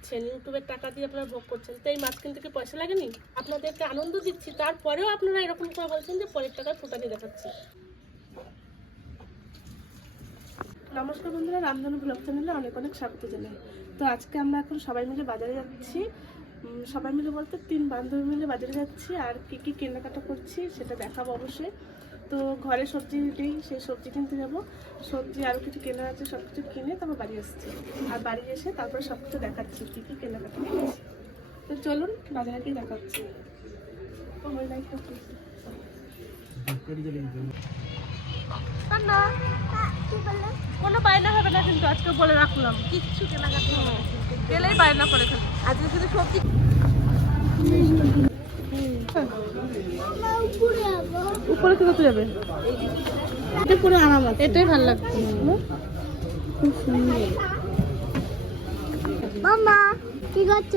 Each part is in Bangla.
দেখছেন ইউটিউবের টাকা দিয়ে আপনারা ভোগ করছেন, তো এই মাছ কিনতে কি পয়সা লাগেনি? আপনাদেরকে আনন্দ দিচ্ছি, তারপরেও আপনারা এরকম করে বলছেন যে পরের টাকা ফুটানি দেখাচ্ছি। নমস্কার বন্ধুরা, রামধনু ব্লগ চ্যানেলে অনেক অনেক স্বাগত জানাই। তো আজকে আমরা এখন সবাই মিলে বাজারে যাচ্ছি। সবাই মিলে বলতে তিন বান্ধবী মিলে বাজারে যাচ্ছি, আর কি কি কেনাকাটা করছি সেটা দেখাবো অবশ্যই। তো ঘরে সবজি নেই সেই সবজি কিনতে যাব। সবজি আরও কিছু কেনা আছে সব কিছু কিনে তারপর বাড়ি আসছি। আর বাড়ি এসে তারপরে সব কিছু দেখাচ্ছি কী কী কেনাকাটা তো চলুন বাজারে গিয়ে দেখাচ্ছি কোনো বায়না হবে না কিন্তু আজকে বলে রাখলাম। কিচ্ছু কেনাকাটা হবে না। গেলেই বায়না করে ফেলবে। আজকে শুধু সবজি উপরে তো কত যাবে? এটা পুরো আরাম আছে। এটাই ভালো লাগছে। খুব সুন্দর মামা কি করছ?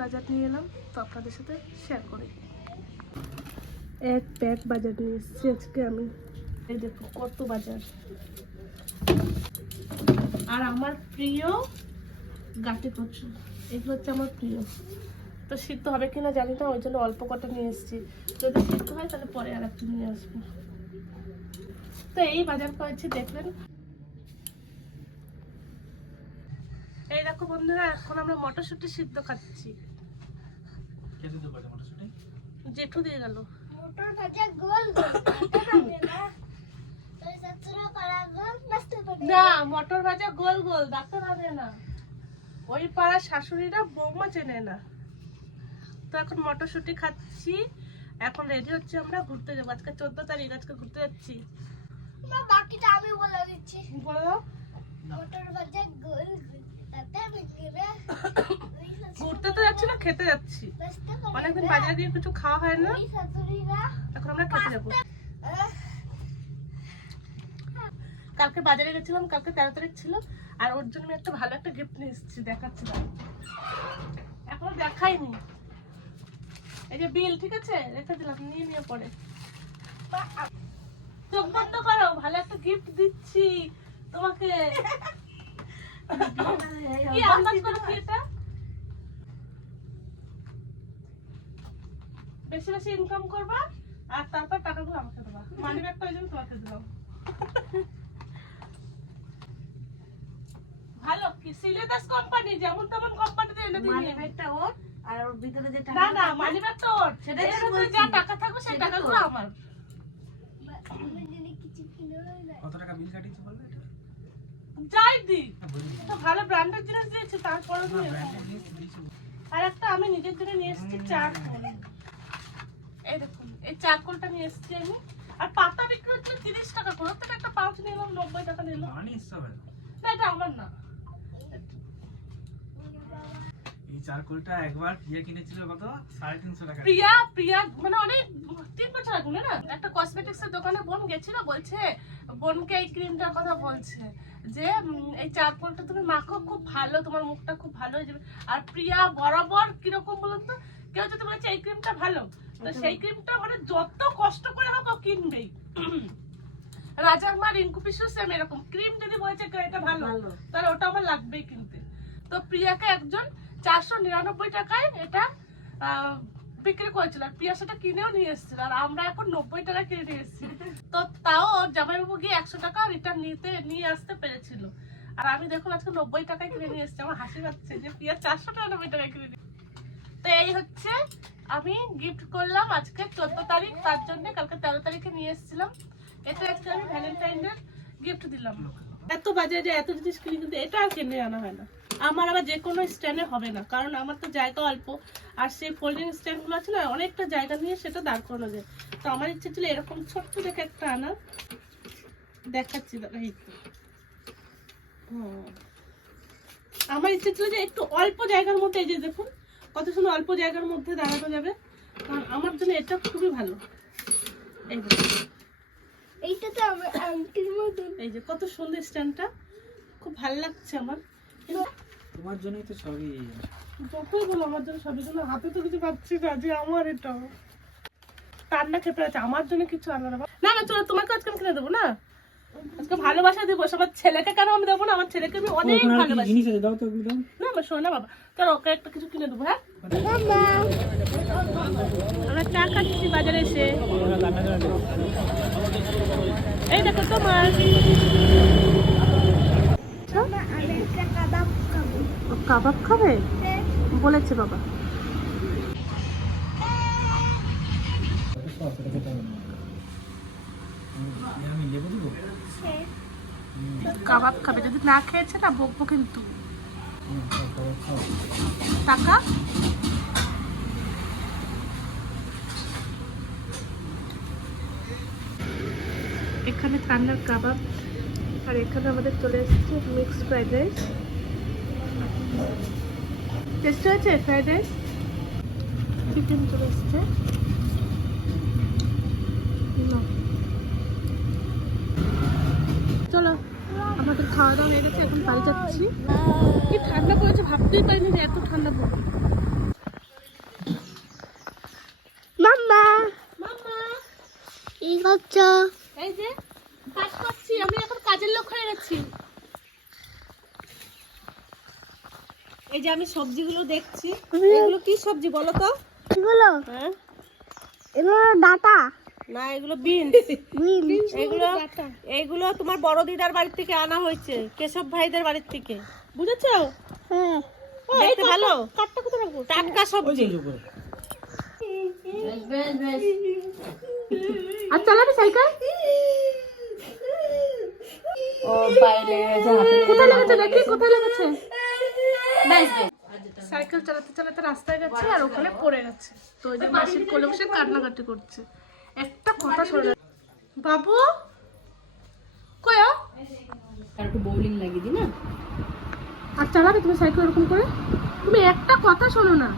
বাজার নিয়ে এলাম, তো আপনাদের সাথে শেয়ার করি। এক ব্যাগ বাজার নিয়ে এসেছি আজকে আমি। এই দেখো, কত বাজার। আর আমার প্রিয় গাটি কচু। এগুলো হচ্ছে আমার প্রিয়। তো সিদ্ধ হবে কিনা জানি না, ওই জন্য অল্প কটা নিয়ে এসেছি। যদি সিদ্ধ হয় তাহলে পরে আর একটু নিয়ে আসব। তো এই বাজার করেছি দেখলেন এই দেখো বন্ধুরা এখন আমরা মটরশুঁটি সিদ্ধ খাচ্ছি। জেঠু দিয়ে গেল। মোটর ভাজা গোল গোল না মটর ভাজা গোল গোল ডাক্তার আনে না। ওই পাড়ার শাশুড়িরা বৌমা চেনে না। তো এখন মটরশুঁটি খাচ্ছি। এখন রেডি হচ্ছে আমরা ঘুরতে যাব। আজকে চোদ্দ তারিখ আজকে ঘুরতে যাচ্ছি। বাকিটা আমি বলে দিচ্ছি। বলো। মোটর ভাজা গোল গোল। ঘুরতে তো যাচ্ছি না, খেতে যাচ্ছি। অনেকদিন বাজারে গিয়ে কিছু খাওয়া হয় না। এখন আমরা খেতে যাব। কালকে বাজারে গেছিলাম, কালকে তেরো তারিখ ছিল, আর ওর জন্য একটা ভালো একটা গিফট নিয়ে এসেছি, দেখাচ্ছি দাঁড়াও। এখনও দেখাইনি। এই যে বিল ঠিক আছে? রেখে দিলাম, নিয়ে নিয়ে পরে। চোখ বন্ধ করো, ভালো একটা গিফট দিচ্ছি তোমাকে। কি আন্দাজ করো কি এটা বেশি বেশি ইনকাম করবা আর তারপর টাকাগুলো আমাকে দেবা। মানি ব্যাগটা ওই জন্য তোমাকে দিলাম। ভালো কি? সিলেদাস কোম্পানি যেমন তেমন কোম্পানিতে এনে দিই মানি ব্যাগটা ওর আর ওর ভিতরে যে টাকা না মানি ব্যাগ তো ওর এর যা টাকা থাকবে সেই টাকাগুলো আমার। কত টাকা বিল কাটিয়েছে বলবে এটা? যাই দি তো ভালো ব্র্যান্ডের জিনিস দিয়েছে তারপরে। আর একটা আমি নিজের জন্য নিয়ে এসেছি চারকোল। এই দেখুন এই চারকোলটা নিয়ে এসেছি আমি। আর পাতা বিক্রি হচ্ছে তিরিশ টাকা করে। থেকে একটা পাউচ নিলাম নব্বই টাকা নিলাম। না এটা আমার না। এই চারকোলটা একবার প্রিয়া কিনেছিল কত? সাড়ে তিনশো টাকা। প্রিয়া প্রিয়া মানে অনেক তিন বছর আগে না? একটা কসমেটিক্স এর দোকানে বোন গেছিল বলছে বোনকে এই ক্রিমটার কথা বলছে যে এই চারকোলটা তুমি মাখো খুব ভালো তোমার মুখটা খুব ভালো হয়ে যাবে। আর প্রিয়া বরাবর কীরকম বলুন তো? কেউ যদি বলেছে এই ক্রিমটা ভালো তো সেই ক্রিমটা মানে যত কষ্ট করে হোক কিনবেই। রাজার মা রিঙ্কু পিসু সেম এরকম। ক্রিম যদি বলেছে কেউ এটা ভালো ভালো। তাহলে ওটা আমার লাগবেই কিনতে। তো প্রিয়াকে একজন চারশো নিরানব্বই টাকায় এটা বিক্রি করেছিল। আর প্রিয়া কিনেও নিয়ে এসেছিল। আর আমরা এখন নব্বই টাকা কিনে নিয়ে এসেছি। তো তাও জামাইবাবু গিয়ে একশো টাকা রিটার্ন নিতে, নিয়ে আসতে পেরেছিল। আর আমি দেখুন আজকে নব্বই টাকায় কিনে নিয়ে এসেছি। আমার হাসি পাচ্ছে যে প্রিয়া চারশো নিরানব্বই টাকায় কিনে নিয়ে তো এই হচ্ছে আমি গিফট করলাম আজকে চোদ্দ তারিখ। তার জন্য কালকে তেরো তারিখে নিয়ে এসেছিলাম। এটা আজকে আমি ভ্যালেন্টাইনের গিফট দিলাম। এত বাজে যে এত জিনিস কিনে কিন্তু এটা আর কিনে আনা হয় না। আমার আবার যে কোনো স্ট্যান্ডে হবে না কারণ আমার তো জায়গা অল্প। আর সেই ফোল্ডিং স্ট্যান্ডগুলো আছে না অনেকটা জায়গা নিয়ে সেটা দাঁড় করানো যায়। তো আমার ইচ্ছে ছিল এরকম ছোট্ট দেখে একটা আনা দেখাচ্ছি দাঁড়া এই তো। আমার ইচ্ছে ছিল যে একটু অল্প জায়গার মধ্যে এই যে দেখুন কত সুন্দর অল্প জায়গার মধ্যে দাঁড়ানো যাবে। আর আমার জন্য এটা খুবই ভালো। এই এইটা তো আমার আংটির মতন। এই যে কত সুন্দর স্ট্যান্ডটা খুব ভালো লাগছে আমার। তোমার জন্যই তো সবই যতই বলো আমার জন্য সবই। জন্য হাতে তো কিছু পাচ্ছি না যে আমার এটা। কান্না খেপে আছে আমার জন্য কিছু আনলো না না না চলো তোমাকে আজকে আমি কিনে দেবো না? আজকে ভালোবাসা দেবো আমার ছেলেকে কেন আমি দেবো না? আমার ছেলেকে আমি অনেক ভালোবাসি। জিনিস দাও তো না আমার শোনা বাবা। চলো ওকে একটা কিছু কিনে দেবো হ্যাঁ? আমরা চা খাচ্ছি বাজারে এসে। এই দেখো তোমার। কাবাব খাব। কাবাব খাবে? বলেছে বাবা। দিব কাবাব খাবে। যদি না খেয়েছে না বকবো কিন্তু। টাকা? এখানে কান্নার কাবাব। আর এখানে আমাদের চলে এসেছে মিক্সড ফ্রাইড রাইস টেস্ট হয়েছে ফ্রাইড রাইস চিকেন চলে এসছে। চলো আমাদের খাওয়া দাওয়া হয়ে গেছে এখন বাড়ি যাচ্ছি। কি ঠান্ডা পড়েছে ভাবতেই পারিনি যে এত ঠান্ডা পড়বে। মাম্মা! মাম্মা! কি করছ? এই যে কাজ করছি আমি কাজের লোক হয়ে গেছি। এই যে আমি সবজিগুলো দেখছি এগুলো কি সবজি বলো তো? এগুলো? হ্যাঁ। এগুলো ডাটা। না এগুলো বিনস। এগুলো এইগুলো তোমার বড় দিদার বাড়ি থেকে আনা হয়েছে কেশব ভাইদের বাড়ির থেকে। বুঝেছ? হ্যাঁ। দেখতে ভালো? কাটটা কোথায় রাখব? টাটকা সবজি। আর চালাবে সাইকেল। কোথায় লেগেছে? দেখি কোথায় লেগেছে? সাইকেল চালাতে চালাতে রাস্তায় গেছে আর ওখানে পড়ে গেছে। তো ওই যে মাসির কোলে বসে কান্নাকাটি করছে। একটা কথা শোনা। বাবু? কয় একটু বোলিং লাগিয়ে দি না? আর চালাবে তুমি সাইকেল এরকম করে? তুমি একটা কথা শোনো না।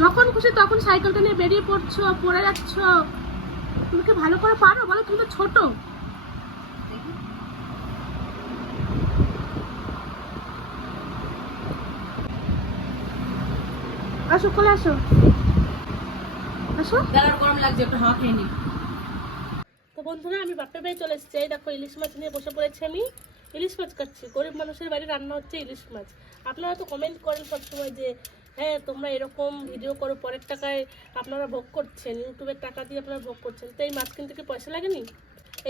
যখন খুশি তখন সাইকেলটা নিয়ে বেরিয়ে পড়ছো পড়ে যাচ্ছ। তুমি কি ভালো করে পারো? বলো তুমি তো ছোট। আসো কোলে আসো। আসো। গরম লাগছে একটু হাওয়া খেয়ে নি। তো বন্ধুরা আমি বাপের বাড়ি চলে এসেছি। এই দেখো ইলিশ মাছ নিয়ে বসে পড়েছি আমি। ইলিশ মাছ খাচ্ছি। গরিব মানুষের বাড়ি রান্না হচ্ছে ইলিশ মাছ। আপনারা তো কমেন্ট করেন সবসময় যে হ্যাঁ তোমরা এরকম ভিডিও করো পরের টাকায় আপনারা ভোগ করছেন। ইউটিউবের টাকা দিয়ে আপনারা ভোগ করছেন। তো এই মাছ কিনতে কি পয়সা লাগেনি?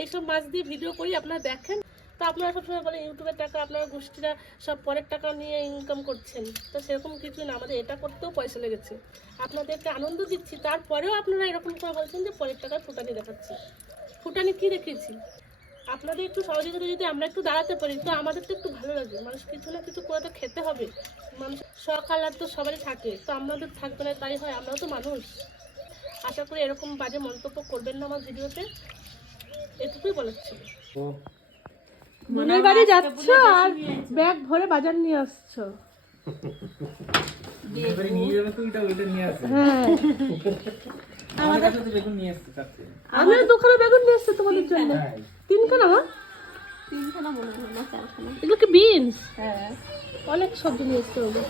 এইসব মাছ দিয়ে ভিডিও করি আপনারা দেখেন। তো আপনারা সবসময় বলেন ইউটিউবের টাকা, আপনারা গোষ্ঠীরা সব পরের টাকা নিয়ে ইনকাম করছেন। তো সেরকম কিছু না, আমাদের এটা করতেও পয়সা লেগেছে। আপনাদেরকে আনন্দ দিচ্ছি, তারপরেও আপনারা এরকম করে বলছেন যে পরের টাকায় ফুটানি দেখাচ্ছি। ফুটানি কি রেখেছি আপনাদের একটু সহযোগিতা যদি আমরা একটু দাঁড়াতে পারি, তো আমাদের তো একটু ভালো লাগে। মানুষ কিছু না কিছু করে তো খেতে হবে। মানুষ শখ আহ্লাদ তো সবারই থাকে, তো আমাদের থাকবে না, তাই হয়, আমরাও তো মানুষ। আশা করি এরকম বাজে মন্তব্য করবেন না আমার ভিডিওতে। এটুকুই বলার ছিল। মনের বাড়ি যাচ্ছ আর ব্যাগ ভরে বাজার নিয়ে আসছো। হ্যাঁ। আমিও দোকানে বেগুন নিয়ে আসছি তোমাদের জন্য। তিনখানা মা? তিনখানা মনে হয় না চারখানা। এগুলো কি বিনস? হ্যাঁ। অনেক সবজি নিয়ে এসছে ওগুলো